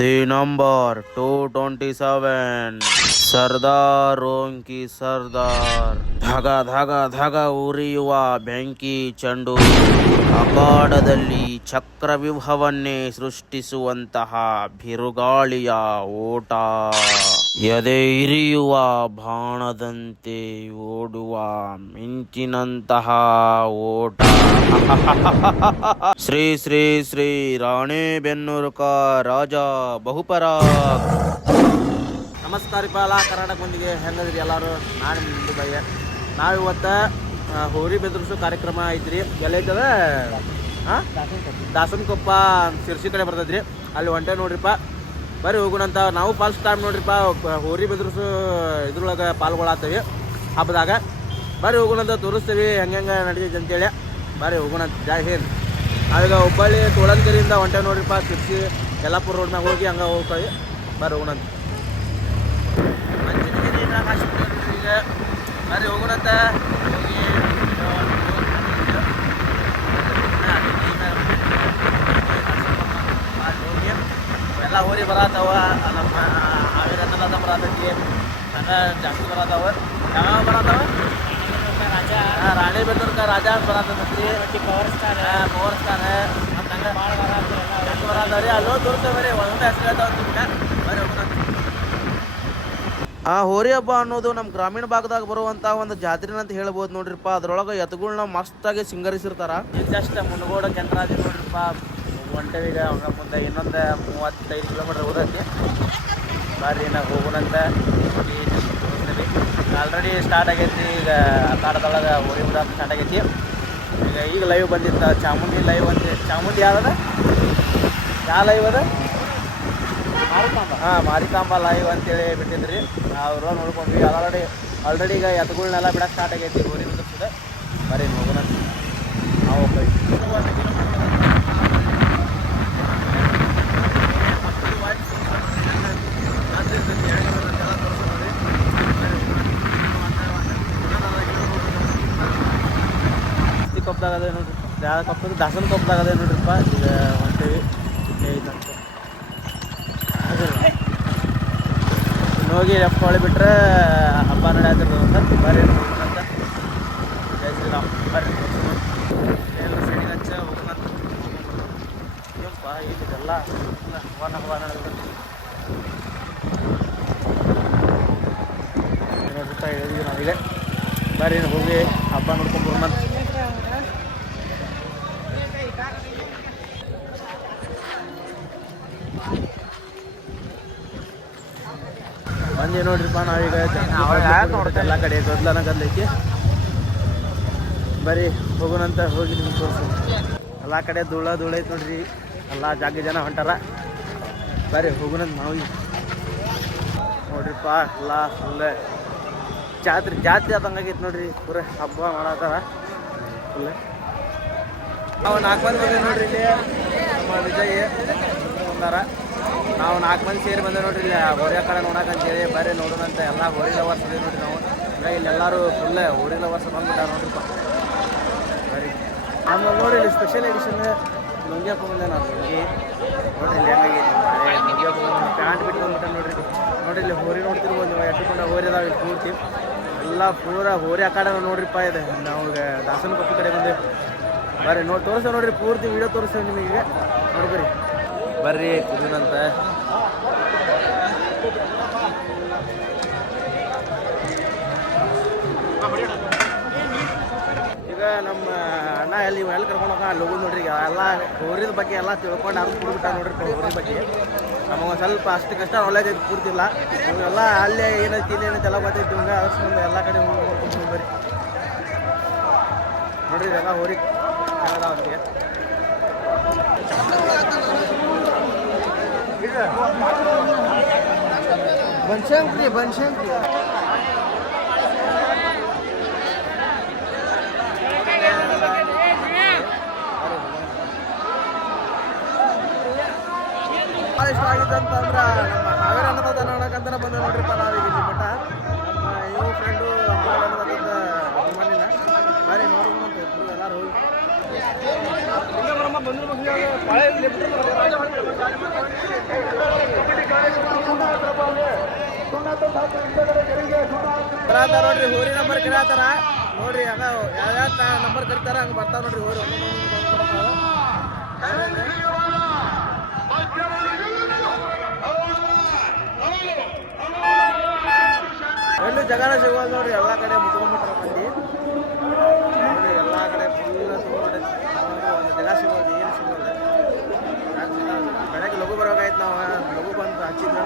The number 227 ಸರ್ದಾರೋಂಕಿ ಸರ್ದಾರ್. ಧಗ ಧಗ ಧಗ ಉರಿಯುವ ಬೆಂಕಿ ಚೆಂಡು ಅಖಾಡದಲ್ಲಿ ಚಕ್ರವ್ಯೂಹವನ್ನೇ ಸೃಷ್ಟಿಸುವಂತಹ ಬಿರುಗಾಳಿಯ ಓಟ. ಎದೆ ಇರಿಯುವ ಬಾಣದಂತೆ ಓಡುವ ಮಿಂಚಿನಂತಹ ಓಟ. ಶ್ರೀ ಶ್ರೀ ಶ್ರೀ ರಾಣೆಬೆನ್ನೂರುಕ ರಾಜ ಬಹುಪರಾಕ್. ನಮಸ್ಕಾರ ಪಾಲ ಕರ್ನಾಟಕ ಮಂದಿಗೆ ಹೆಂಗದ್ರಿ ಎಲ್ಲರೂ. ನಾನು ನಿಮ್ಮದು ಬಯ್ಯ. ನಾವಿವತ್ತು ಹೋರಿ ಬೆದರಿಸೋ ಕಾರ್ಯಕ್ರಮ ಐತ್ರಿ. ಎಲ್ಲೈತದ ದಾಸನಕೊಪ್ಪ ಶಿರ್ಸಿ ಕಡೆ ಬರ್ತದ್ರಿ. ಅಲ್ಲಿ ಹೊಂಟೆ ನೋಡ್ರಿಪ್ಪ, ಬರ್ರಿ ಹೋಗೋಣಂತ. ನಾವು ಫಸ್ಟ್ ಟೈಮ್ ನೋಡ್ರಿಪ್ಪ ಹೋರಿ ಬೆದರಿಸೋ ಇದ್ರೊಳಗೆ ಪಾಲ್ಗೊಳತ್ತೀವಿ ಹಬ್ಬದಾಗ. ಬರ್ರಿ ಹೋಗೋಣಂತ, ತೋರಿಸ್ತೀವಿ ಹೆಂಗೆ ನಡೀತೈತೆ ಅಂತೇಳಿ. ಬರ್ರಿ ಹೋಗೋಣಂತ. ಜೈ ಹಿಂದ್. ನಾವೀಗ ಹುಬ್ಬಳ್ಳಿ ತೋಳಂಕೆರೆಯಿಂದ ಹೊಂಟೆ ನೋಡ್ರಿಪ್ಪ ಶಿರ್ಸಿ ಯಲ್ಲಾಪುರ ರೋಡ್ ಮ್ಯಾಗ ಹೋಗಿ ಹಂಗೆ ಹೋಗ್ತೀವಿ. ಬರ್ರಿ ಹೋಗೋಣಂತ. ಈಗ ಬರ್ರಿ ಹೋಗೋಣಂತ. ಹೋಗಿ ಎಲ್ಲ ಹೋರಿ ಬರತ್ತವ. ನಮ್ಮ ಹಾವೇರಿ ಅನ್ನದ ಬರತೈತಿ, ಹಂಗೆ ಜಾಸ್ತಿ ಬರತ್ತವ. ಯಾವ ಬರತ್ತವ? ರಾಣೆಬೆನ್ನೂರ್ಕ ರಾಜ ಬರತ್ತೈತಿ, ಪವರ್ ಸ್ಟಾರ್ ಮತ್ತು ಹಂಗೆ ಭಾಳ ಬರತ್ತವ್ರಿ. ಅಲ್ಲೋ ತೋರಿಸ್ತೇವೆ ಒಂದೊಂದು ಹೆಸರು ಹೇಳ್ತಾವ ನಿಮ್ಗೆ. ಬರೀ ಹೋಗೋಣ. ಆ ಹೋರಿ ಹಬ್ಬ ಅನ್ನೋದು ನಮ್ಮ ಗ್ರಾಮೀಣ ಭಾಗದಾಗ ಬರುವಂಥ ಒಂದು ಜಾತ್ರೆ ಅಂತ ಹೇಳ್ಬೋದು ನೋಡ್ರಿಪ್ಪ. ಅದ್ರೊಳಗೆ ಎತ್ತುಗಳ್ನ ಮಸ್ತಾಗಿ ಸಿಂಗರಿಸಿರ್ತಾರ. ಜಸ್ಟ್ ಮುನಗೋಡ ಕೆಂಟ್ರಾಜಿ ನೋಡ್ರಿಪ್ಪ. ಹೊಂಟವೀಗ ಹಂಗ ಮುಂದೆ ಇನ್ನೊಂದು 35 ಕಿಲೋಮೀಟ್ರ್ ಹೋದೈತಿ. ಬರ್ರಿ ನಾವು ಹೋಗೋಣಂತ. ಆಲ್ರೆಡಿ ಸ್ಟಾರ್ಟ್ ಆಗೈತಿ. ಈಗ ಅಖಾಡದೊಳಗೆ ಹೋರಿ ಬಿಡೋಕೆ ಸ್ಟಾರ್ಟ್ ಆಗೈತಿ. ಈಗ ಲೈವ್ ಬಂದಿತ್ತು ಚಾಮುಂಡಿ ಲೈವ್ ಅಂತ. ಚಾಮುಂಡಿ ಯಾವ್ದದ? ಯಾವ ಲೈವ್ ಅದ? ಮಾರಿಕಾಂಬ ಲೈವ್ ಅಂತೇಳಿ ಬಿಟ್ಟಿದ್ರಿ. ನಾವು ನೋಡ್ಕೊಂಡ್ವಿ. ಆಲ್ರೆಡಿ ಈಗ ಎತ್ತುಗಳ್ನೆಲ್ಲ ಬಿಡಕ್ಕೆ ಸ್ಟಾರ್ಟ್ ಆಗೈತಿ ಹೋರಿ ಬಿಡಿಸ್ತದೆ. ಬರೀ ಹೋಗೋಣ ನಾವು. ಕೊಪ್ಪದಾಗ ಅದೇ ನೋಡ್ರಿ. ಯಾವ ಕೊಪ್ಪದ? ದಾಸನ ಕೊಪ್ಪದಾಗ ಅದೇ ನೋಡ್ರಿಪ್ಪ. ಈಗ ಹೊಂಟೇವಿ. ಐತಂತ ಹೋಗಿ ಲೆಫ್ಟ್ ಹೊಳಿ ಬಿಟ್ರೆ ಹಬ್ಬ ನಡೆಯತ್ತಿರ್ತದಂತ. ಬರ್ರಿ ಹೋಗೋಣಂತ. ಜೈ ಶ್ರೀರಾಮ್. ಬರ್ರಿ ಎಲ್ಲ ಸೈಡಿಗೆ ಹಚ್ಚ ಹೋಗೋಣಂತ. ಏನಪ್ಪ ಇದೆಲ್ಲ ಹಬ್ಬ ನಡೆದ ನೋಡ್ರಿಪ್ಪ. ಹೇಳಿದ್ವಿ ನಾವೀಗ. ಬರ್ರಿ ಹೋಗಿ ಹಬ್ಬ ನೋಡ್ಕೊಂಡು ಬರೋಣಂತ. ಬಂದು ನೋಡ್ರಿಪ್ಪ ನಾವೀಗ ಎಲ್ಲ ಕಡೆ ಗದ್ದಲನ ಗದ್ದಲೈತಿ. ಬರೀ ಹೋಗೋಣಂತ. ಹೋಗಿ ನಿಮ್ಗೆ ತೋರಿಸಿ. ಎಲ್ಲ ಕಡೆ ಧೂಳ ಐತಿ ನೋಡ್ರಿ. ಎಲ್ಲ ಜನ ಹೊಂಟಾರ. ಬರ್ರಿ ಹೋಗೋಣಂತ ನಾವೀಗ. ನೋಡ್ರಿಪ್ಪ ಎಲ್ಲ ಫುಲ್ ಜಾತ್ರೆ ಆದಂಗಾಗೈತಿ ನೋಡ್ರಿ. ಪೂರ ಹಬ್ಬ ಮಾಡತ್ತಾರ ಫುಲ್. ನಾವು 4 ಮಂದಿ ಬಂದೇವೆ ನೋಡ್ರಿ. ಇಲ್ಲಿ ನಮ್ಮ ವಿಜಯ್ ಬಂದಾರ. ನಾವು 4 ಮಂದಿ ಸೇರಿ ಬಂದೆ ನೋಡ್ರಿ ಇಲ್ಲಿ ಹೋರಿ ಕಡೆ ನೋಡಕ್ಕಂತೇಳಿ. ಬರ್ರಿ ನೋಡೋಣಂತ. ಎಲ್ಲ ಹೋರಿ ಲವರ್ಸ್ ಇದೆ ನೋಡ್ರಿ ನಾವು. ಹೀಗಾಗಿ ಇಲ್ಲೆಲ್ಲರೂ ಫುಲ್ ಹೋರಿ ಲವರ್ಸ್ ಬಂದ್ಬಿಟ್ಟಾರ ನೋಡ್ರಿಪ್ಪ. ಬರ್ರಿ ಆಮೇಲೆ ನೋಡ್ರಿ ಇಲ್ಲಿ ಸ್ಪೆಷಲ್ ಎಡಿಷನ್ ಲುಂಗಿ ಹಾಕೊಂಡ್ಬಂದೆ ನಾನು. ಲುಂಗಿ ನೋಡ್ರಿ ಇಲ್ಲಿ ಹೆಂಗಾಗೈತಿ. ಲುಂಗಿ ಹಾಕೊಂಡ್ಬಂದು ಪ್ಯಾಂಟ್ ಬಿಟ್ಟು ಬಂದ್ಬಿಟ್ಟ ನೋಡ್ರಿ ಇಲ್ಲಿ ಹೋರಿ ನೋಡ್ತಿರ್ಬೋದು ನೀವು. ಎಟ್ಟುಕೊಂಡ ಹೋರಿ ಅದಾವ ಇಲ್ಲಿ ಪೂರ್ತಿ. ಎಲ್ಲ ಪೂರ ಹೋರಿ ಆ ಕಡೆ ನೋಡ್ರಿಪ್ಪ. ಇದೆ ನಾವು ಈಗ ದಾಸನ ಕೊಪ್ಪಿ ಕಡೆ ಬಂದೇವೆ. ಬರ್ರಿ ತೋರಿಸ್ತೇವೆ ನೋಡ್ರಿ. ಪೂರ್ತಿ ವಿಡಿಯೋ ತೋರಿಸ್ತೇವೆ ನಿಮಗೆ. ನೋಡ್ರಿ ಬರ್ರಿ ಕುದಿನಂತ. ಈಗ ನಮ್ಮ ಅಣ್ಣ ಎಲ್ಲಿ ಕರ್ಕೊಂಡು ಹೋಗ ಅಲ್ಲಿ ಹೋಗೋದು ನೋಡ್ರಿ. ಎಲ್ಲ ಹೋರಿದ ಬಗ್ಗೆ ಎಲ್ಲ ತಿಳ್ಕೊಂಡು ಅವ್ರು ಕುಡ್ಬಿಟ್ಟ ನೋಡ್ರಿ. ಹೋರಿ ಬಗ್ಗೆ ನಮಗೆ ಸ್ವಲ್ಪ ಅಷ್ಟು ಕಷ್ಟ ನಾಲೆಜ್ ಐತಿ ಪೂರ್ತಿಲ್ಲ. ನೀವೆಲ್ಲ ಅಲ್ಲೇ ಏನೈತಿ ಇಲ್ಲಿ ಏನೈತಿ ಎಲ್ಲ ಗೊತ್ತೈತಿ ನಿಮ್ಗೆ. ಅಷ್ಟು ಮುಂದೆ ಎಲ್ಲ ಕಡೆ ನೋಡ್ಕೊಂಡು ಬರ್ರಿ. ನೋಡ್ರಿ ಇದೆಲ್ಲ ಹೋರಿ ಅವ್ರಿಗೆ. ಬನಶಂಕರಿ ಭಾಳ ಇಷ್ಟ ಆಗಿತ್ತು ಅಂತಂದ್ರೆ ನಮ್ಮ ಹಾವೇರಿ ಅನ್ನದ ನೋಡಕ್ಕಂತ ಬಂದ ನೋಡ್ರಿಪ್ಪ ನಾವೀಗ ಇಲ್ಲಿ ಮಠ. ನಮ್ಮ ಇವ್ರ ಫ್ರೆಂಡು ಹಾವೇರಿ ಅನ್ನದ ಅಭಿಮಾನಿನ. ಬರ್ರಿ ನೋಡ್ಕೊಂತ ಇದ್ರು ಎಲ್ಲರೂ ಹೋಗಿ. ಬಂದು ನೋಡ್ರಿ ಹೋರಿ ನಂಬರ್ ಕೇಳತ್ತಾರ ನೋಡ್ರಿ. ಹಂಗ ಯಾವ ನಂಬರ್ ಕರಿತಾರ ಹಂಗ ಬರ್ತಾವ ನೋಡ್ರಿ ಹೋರಿ. ಒಳ್ಳೆ ಜಗನ ಸಿಗೋದು ನೋಡ್ರಿ. ಎಲ್ಲ ಕಡೆ ಮುಚ್ಕೊಂಡ್ಬಿಟ್ರ ಮಂದಿ ನೋಡ್ರಿ. ಎಲ್ಲ ಕಡೆ ಫುಲ್ ಒಂದು ಜಗ ಸಿಗೋದು, ಏನು ಸಿಗೋದು. ಬೆಳಗ್ಗೆ ಲಘು ಬರೋಕಾಯ್ತು. ನಾವು ಲಘು ಬಂದು ಹಚ್ಚಿದ್ರೆ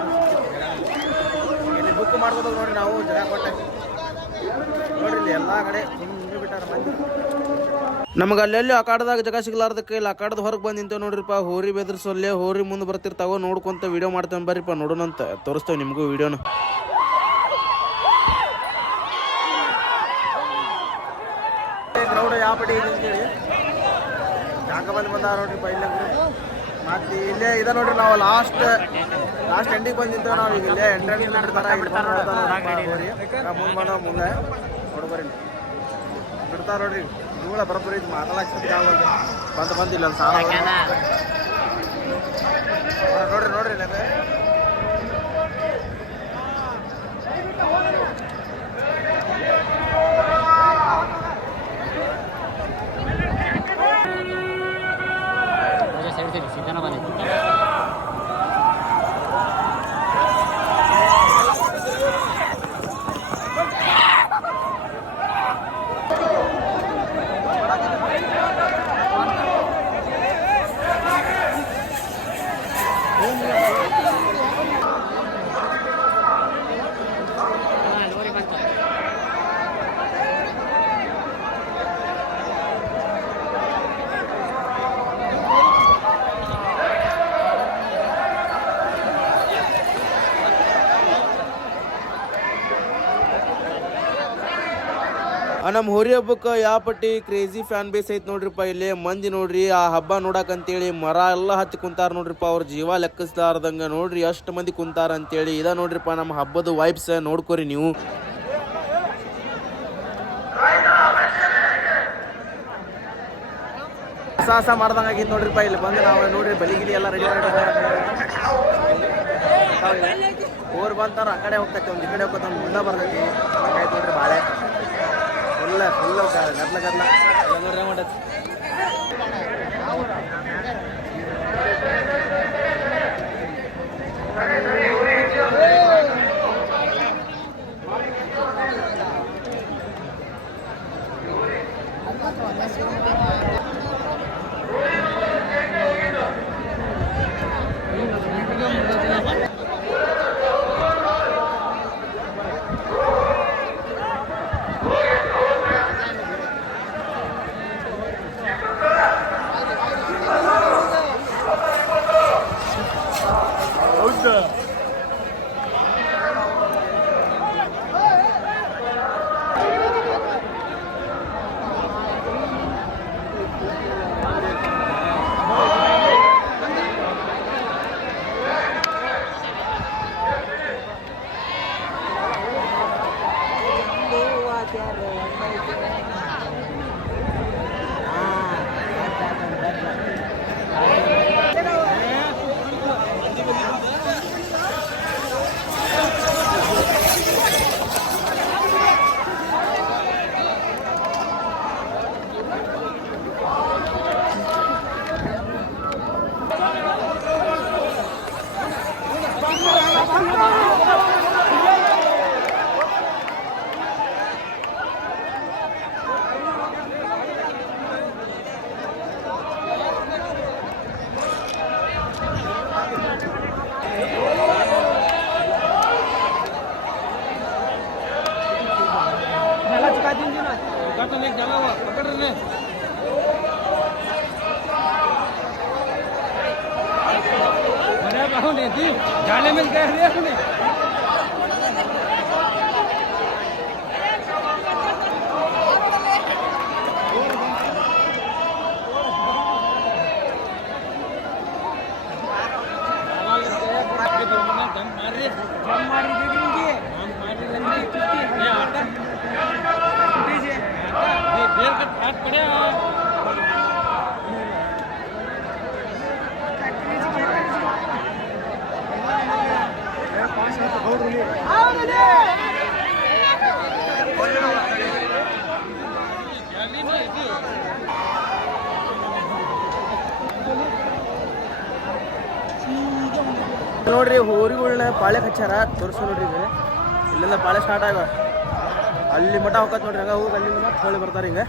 ಇಲ್ಲಿ ಬುಕ್ ಮಾಡ್ಬೋದು ನೋಡ್ರಿ. ನಾವು ಜಗ ಕೊಟ್ಟ ನೋಡ್ರಿ ಇಲ್ಲಿ ಎಲ್ಲ ಕಡೆ ಹಿಂಗೆ ಬಿಟ್ಟಾರ ಮಂದಿ. ನಮ್ಗೆ ಅಲ್ಲೆಲ್ಲಿ ಆ ಕಾಡ್ದಾಗ ಜಗ ಸಿಗ್ಲಾರ್ದಕ್ಕೆ ಇಲ್ಲಿ ಆ ಕಾಡ್ದ ಹೊರಗೆ ಬಂದು ನಿಂತೇವೆ ನೋಡ್ರಿಪ್ಪ. ಹೋರಿ ಬೆದರ್ಸಲ್ಲೇ ಹೋರಿ ಮುಂದೆ ಬರ್ತಿರ್ತಾವ ನೋಡ್ಕೊಂತ ವಿಡಿಯೋ ಮಾಡ್ತೇವೆ ಬರ್ರಿಪ್ಪ. ನೋಡೋಣಂತ ತೋರಿಸ್ತೇವೆ ನಿಮಗೂ ವಿಡಿಯೋನ. ಕ್ರೌಡ್ ಯಾವ ಪಡಿ ಇದೆ ಅಂತೇಳಿ ಜಾಗ ಬಂದು ಬಂದಾರ ನೋಡ್ರಿಪ್ಪ. ಇಲ್ಲೇ ಮತ್ತೆ ಇಲ್ಲೇ ಇದೆ ನೋಡ್ರಿ. ನಾವು ಲಾಸ್ಟ್ ಎಂಡಿಗೆ ಬಂದು ನಿಂತೇವೆ. ನಾವು ಈಗ ಇಲ್ಲೇ ಎಂಟ್ರೆನ್ಸ್ ಬಿಡ್ತಾರ. ಹೋರಿ ಮುಂದೆ ಬಂದ ಮುಂದೆ ನೋಡ್ಬರಿ ಬಿಡ್ತಾರ ನೋಡ್ರಿ. ಇವುಗಳ ಬರೋಬ್ಬರಿ ಇದು ಮಾತಾಡಕ್ಕೆ ಬಂದಿಲ್ಲ ಸಾಲ ನೋಡ್ರಿ. ನೋಡ್ರಿ ನಮ್ಮ ಹೋರಿ ಹಬ್ಬಕ್ಕೆ ಯಾವ ಪಟ್ಟಿ ಕ್ರೇಜಿ ಫ್ಯಾನ್ ಬೇಸ್ ಐತೆ ನೋಡ್ರಿಪ್ಪ. ಇಲ್ಲಿ ಮಂದಿ ನೋಡ್ರಿ ಆ ಹಬ್ಬ ನೋಡಕಂತೇಳಿ ಮರ ಎಲ್ಲ ಹತ್ತಿ ಕುಂತಾರ ನೋಡ್ರಿಪ್ಪ. ಅವ್ರ ಜೀವ ಲೆಕ್ಕಿಸ್ಲಾರ್ದಂಗ ನೋಡ್ರಿ ಎಷ್ಟು ಮಂದಿ ಕುಂತಾರ ಅಂತೇಳಿ. ಇದ ನೋಡ್ರಿಪ್ಪ ನಮ್ಮ ಹಬ್ಬದ ವೈಬ್ಸ್ ನೋಡ್ಕೋರಿ ನೀವು. ಹೊಸ ಮಾಡ್ದಂಗ ಆಗಿತ್ತು ನೋಡ್ರಿಪ್ಪ. ಇಲ್ಲಿ ಬಂದು ನಾವು ನೋಡ್ರಿ ಬಲಿಗಿಲಿ ಎಲ್ಲ ರೆಡಿ ಹೋರ್ ಬಂತಾರ. ಆ ಕಡೆ ಹೋಗ್ತೈತಿ, ಒಂದು ಈ ಕಡೆ ಹೋಗ್ತೈತಿ, ಒಂದು ಮುಂದೆ ಬರ್ತೈತಿ. ಹಂಗಾಯ್ತು ನೋಡ್ರಿ ಬಾಳೆ ಫುಲ್ ಗದ್ಲ ನೋಡ್ರಿ ಮಾಡೈತಿ. जाने में कह रहे हैं ನೋಡ್ರಿ ಹೋರಿಗಳನ್ನ ಪಾಳೆ ಹಚ್ಚಾರ ತೋರಿಸ್ ನೋಡ್ರಿ ಈಗ ಇಲ್ಲೆಲ್ಲ ಪಾಳೆ ಸ್ಟಾರ್ಟ್ ಆಗ ಅಲ್ಲಿ ಮಠ ಹೋಗತ್ ನೋಡ್ರಿ ಹಂಗ ಹೋಗಿ ಅಲ್ಲಿಂದ ಮತ್ತೆ ಹೊಳಿ ಬರ್ತಾರೆ ಹಿಂಗೆ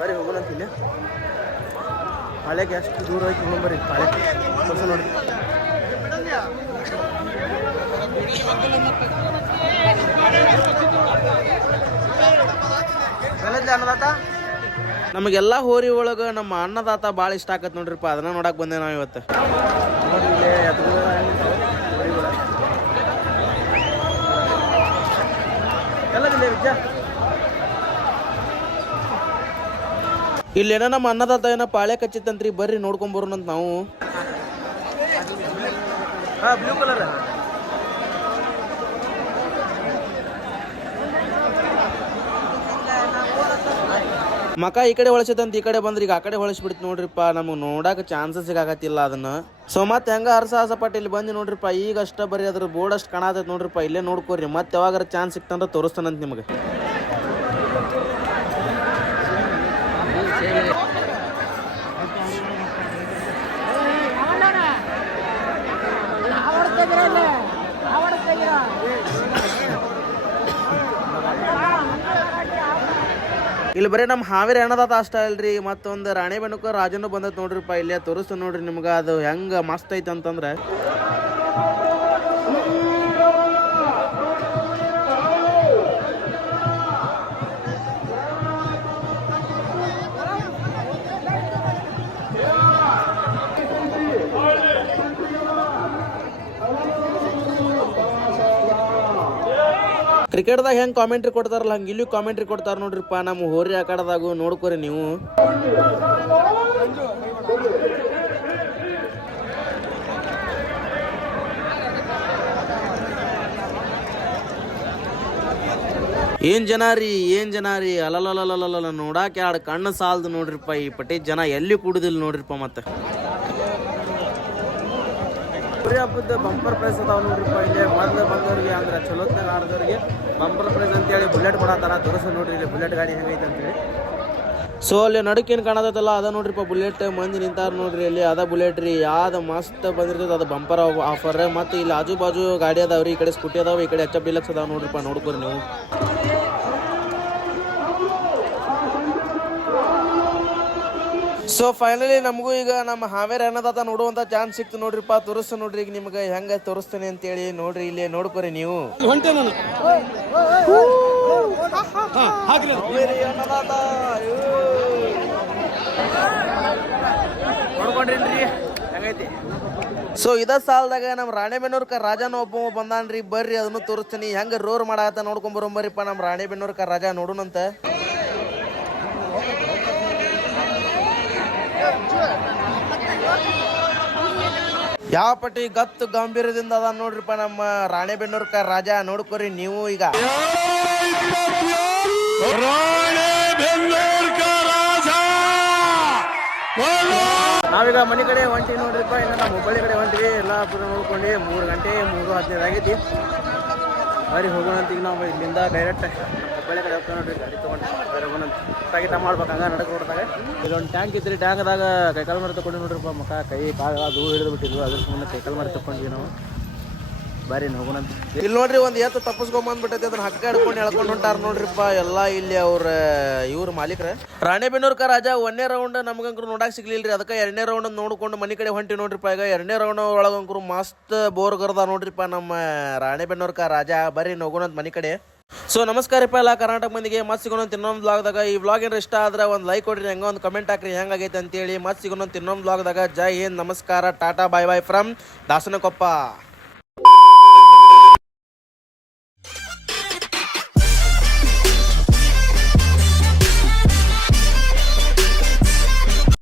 ಬರೀ ಹೋಗೋಣಂತ ಇಲ್ಲಿ ಪಾಳೆಗೆ ಎಷ್ಟು ದೂರ ಹೋಯ್ತು ನೋಡ್ಬರ್ರಿ ಪಾಳೆ ತೋರ್ಸ ನೋಡ್ರಿ ಅನ್ನದಾತ ನಮಗೆಲ್ಲ ಹೋರಿ ಒಳಗೆ ನಮ್ಮ ಅನ್ನದಾತ ಭಾಳ ಇಷ್ಟ ಆಕತ್ ನೋಡ್ರಿಪ್ಪ ಅದನ್ನ ನೋಡಕ್ ಬಂದೆ ನಾವು ಇವತ್ತು ನೋಡ್ರಿ ಇಲ್ಲೇ ಇಲ್ಲೇನ ನಮ್ಮ ಅನ್ನದಾತ ಏನೋ ಪಾಳೆ ಕಚ್ಚಿತ್ತಂತ್ರಿ ಬರ್ರಿ ನೋಡ್ಕೊಂಬರೋಣಂತ ನಾವು ಬ್ಲೂ ಕಲರ್ ಮಕ ಈ ಕಡೆ ಹೊಳಸೈತಂತ ಈ ಕಡೆ ಬಂದ್ರಿ ಈಗ ಆ ಕಡೆ ಹೊಳಸ್ಬಿಡ್ತು ನೋಡ್ರಿಪ್ಪ ನಮಗೆ ನೋಡಕ್ಕೆ ಚಾನ್ಸಸ್ ಸಿಗಾಕತ್ತಿಲ್ಲ ಅದನ್ನ ಸೊ ಮತ್ತೆ ಹೆಂಗ ಹರಸಾಹಸ ಪಟ್ಟಿಲ್ಲಿ ಬಂದು ನೋಡ್ರಿಪ್ಪ ಈಗ ಅಷ್ಟ ಬರೀ ಅದ್ರ ಬೋರ್ಡ್ ಅಷ್ಟು ಕಾಣತೈತೆ ನೋಡ್ರಿಪ್ಪ ಇಲ್ಲೇ ನೋಡ್ಕೋರಿ ಮತ್ತೆ ಯಾವಾಗಾರ ಚಾನ್ಸ್ ಸಿಕ್ತಂದ್ರೆ ತೋರಿಸ್ತಾನಂತ ನಿಮಗೆ ಇಲ್ಲಿ ಬರೀ ನಮ್ಮ ಹಾವೇರಿ ಅನ್ನದಾತ ಅಷ್ಟ ಅಲ್ರಿ ಮತ್ತೊಂದು ರಾಣೆಬೆನ್ನೂರು ರಾಜನು ಬಂದೈತೆ ನೋಡ್ರಿಪ್ಪ ಇಲ್ಲೇ ತೋರಿಸ್ತು ನೋಡ್ರಿ ನಿಮ್ಗೆ ಅದು ಹೆಂಗೆ ಮಸ್ತ್ ಐತೆ ಅಂತಂದ್ರೆ ಕ್ರಿಕೆಟ್ದಾಗ ಹೆಂಗೆ ಕಾಮೆಂಟ್ರಿ ಕೊಡ್ತಾರಲ್ಲ ಹಂಗೆ ಇಲ್ಲಿ ಕಾಮೆಂಟ್ರಿ ಕೊಡ್ತಾರ ನೋಡ್ರಿಪ್ಪ ನಮ್ಮ ಹೋರಿ ಆಕಾಡದಾಗು ನೋಡ್ಕೊರಿ ನೀವು ಏನ್ ಜನ ರೀ ಅಲ್ಲಲ್ಲ ನೋಡಾಕ ಎರಡು ಕಣ್ಣು ಸಾಲದು ನೋಡ್ರಿಪ್ಪ ಈ ಪಟ್ಟಿ ಜನ ಎಲ್ಲಿ ಕೂಡುದಿಲ್ಲ ನೋಡ್ರಿಪ್ಪ ಮತ್ತೆ ಹಬ್ಬದ ಬಂಪರ್ ಪ್ರೈಸ್ ಅದಾವ ನೋಡ್ರಿಪ್ಪ ಇಲ್ಲಿ ಮೊದಲು ಬಂದವ್ರಿಗೆ ಅಂದ್ರೆ ಚಲೋತ್ನಾಗ ಆಡಿದವ್ರಿಗೆ ಬಂಪರ್ ಪ್ರೈಸ್ ಅಂತೇಳಿ ಬುಲೆಟ್ ಕೊಡತ್ತಾರ ತೋರಿಸ ನೋಡ್ರಿ ಇಲ್ಲಿ ಬುಲೆಟ್ ಗಾಡಿ ಹೆಂಗೈತೆ ಅಂತೇಳಿ ಸೊ ಅಲ್ಲಿ ನಡುಕೇನು ಕಾಣತೈತಲ್ಲ ಅದ ನೋಡ್ರಿಪ್ಪ ಬುಲೆಟ್ ಮಂದಿ ನಿಂತಾರ ನೋಡ್ರಿ ಅಲ್ಲಿ ಅದ ಬುಲೆಟ್ ರೀ ಯಾವ್ದು ಮಸ್ತ್ ಬಂದಿರ್ತದೆ ಅದು ಬಂಪರ್ ಆಫರ್ ಮತ್ತು ಇಲ್ಲಿ ಆಜು ಬಾಜು ಗಾಡಿ ಅದಾವ್ರಿ ಈ ಕಡೆ ಸ್ಕೂಟಿ ಅದಾವ ಈ ಕಡೆ ಎಚ್ ಎಫ್ ಡಿಲಕ್ಸ್ ಅದಾವ ನೋಡ್ರಿಪ್ಪ ನೋಡ್ಕೊರಿ ನೀವು ಸೊ ಫೈನಲಿ ನಮಗೂ ಈಗ ನಮ್ಮ ಹಾವೇರಿ ಅನ್ನದಾತ ನೋಡುವಂತ ಚಾನ್ಸ್ ಸಿಕ್ತು ನೋಡ್ರಿಪ್ಪ ತೋರಿಸ್ತು ನೋಡ್ರಿ ಈಗ ನಿಮ್ಗೆ ಹೆಂಗ ತೋರಿಸ್ತೇನೆ ಅಂತೇಳಿ ನೋಡ್ರಿ ಇಲ್ಲಿ ನೋಡ್ಕೊರಿ ನೀವು ನೋಡ್ಕೊಂಡ್ರಿ ಹೆಂಗೈತಿ ಸೊ ಇದ ಸಾಲದಾಗ ನಮ್ಮ ರಾಣೆಬೆನ್ನೂರ್ಕ ರಾಜನ ಒಬ್ಬ ಬಂದಾನ್ರಿ ಬರ್ರಿ ಅದನ್ನು ತೋರಿಸ್ತೀನಿ ಹೆಂಗ ರೋರ್ ಮಾಡಾತ ನೋಡ್ಕೊಂಬರೋಂಬರಿಪ್ಪ ನಮ್ಮ ರಾಣೆಬೆನ್ನೂರ್ಕ ರಾಜ ನೋಡುನಂತ ಯಾವ ಪಟ್ಟಿ ಗತ್ತು ಗಂಭೀರದಿಂದ ಅದ ನೋಡ್ರಿಪ್ಪ ನಮ್ಮ ರಾಣೆಬೆನ್ನೂರ್ಕ ರಾಜ ನೋಡ್ಕೊರಿ ನೀವು ಈಗ ನಾವೀಗ ಮನೆ ಕಡೆ ಹೊಂಟಿ ನೋಡ್ರಿಪ್ಪ ಇನ್ನು ನಾವು ಹುಬ್ಬಳ್ಳಿ ಕಡೆ ಹೊಂಟಿವಿ ಎಲ್ಲ ನೋಡ್ಕೊಂಡು 3 ಗಂಟೆ 3:15 ಆಗೈತಿ ಬರೀ ಹೋಗೋಣಂತ ಈಗ ನಾವು ಇಲ್ಲಿಂದ ಡೈರೆಕ್ಟ್ ಹುಬ್ಬಳ್ಳಿ ಕಡೆ ಹೋಗ್ತಾ ನೋಡ್ರಿ ಗಾಡಿ ತೊಗೊಂಡು ಬರೀ ಹೋಗೋಣಂತ ಮಾಡ್ಬೇಕು ಹಂಗ ನಡಕ್ ನೋಡಿದಾಗ ಇದೊಂದು ಟ್ಯಾಂಕ್ ಇದ್ರಿ ಟ್ಯಾಂಕ್ದಾಗ ಕೈಕಾಲು ಮರ ತಗೊಂಡು ನೋಡ್ರಿಪ್ಪ ಮಕ್ಕ ಕೈ ಕಾಲು ಅದು ಹಿಡಿದು ಬಿಟ್ಟಿದ್ವು ಅದ್ರ ಸುಮ್ಮನೆ ಕೈಕಾಲು ಮರ ತಗೊಂಡ್ವಿ ನಾವು ಬರೀ ಹೋಗೋಣಂತ ಇಲ್ಲಿ ನೋಡ್ರಿ ಒಂದು ಎತ್ತು ತಪ್ಪಿಸ್ಕೊಂಬಂದ್ಬಿಟ್ಟೈತಿ ಅದನ್ನ ಹಕ್ಕ ಹಿಡ್ಕೊಂಡು ಎಳ್ಕೊಂಡು ಹೊಂಟಾರ ನೋಡ್ರಿಪ್ಪ ಎಲ್ಲ ಇಲ್ಲಿ ಇವ್ರ ಮಾಲೀಕ್ರ ರಾಣೆಬೆನ್ನೂರ್ಕ ರಾಜ 1ನೇ ರೌಂಡ್ ನಮಗಂಕರು ನೋಡಕ್ ಸಿಗ್ಲಿಲ್ರಿ ಅದಕ್ಕೆ 2ನೇ ರೌಂಡ್ ನೋಡ್ಕೊಂಡು ಮನೆ ಕಡೆ ಹೊಂಟಿ ನೋಡ್ರಿಪ್ಪ ಈಗ 2ನೇ ರೌಂಡ್ ಒಳಗಂಕರು ಮಸ್ತ್ ಬೋರ್ ಗರ್ದ ನೋಡ್ರಿಪ್ಪ ನಮ್ಮ ರಾಣೆಬೆನ್ನೂರ್ಕ ರಾಜ ಬರೀ ಹೋಗೋಣಂತ ಮನೆ ಕಡೆ ಸೊ ನಮಸ್ಕಾರಪ್ಪ ಎಲ್ಲ ಕರ್ನಾಟಕ ಮಂದಿಗೆ ಮತ್ತೆ ಸಿಗೋಣ ಇನ್ನೊಂದು ಬ್ಲಾಗ್ದಾಗ ಈ ಬ್ಲಾಗ್ ಏನಾರ ಇಷ್ಟ ಆದ್ರೆ ಒಂದು ಲೈಕ್ ಕೊಡ್ರಿ ಹೆಂಗ ಒಂದು ಕಮೆಂಟ್ ಹಾಕ್ರಿ ಹೆಂಗಾಗೈತೆ ಅಂತೇಳಿ ಮತ್ತೆ ಸಿಗೋಣ ಇನ್ನೊಂದು ಬ್ಲಾಗ್ದಾಗ ಜೈ ಹಿಂದ್ ನಮಸ್ಕಾರ ಟಾಟಾ ಬಾಯ್ ಬಾಯ್ ಫ್ರಮ್ ದಾಸನಕೊಪ್ಪ.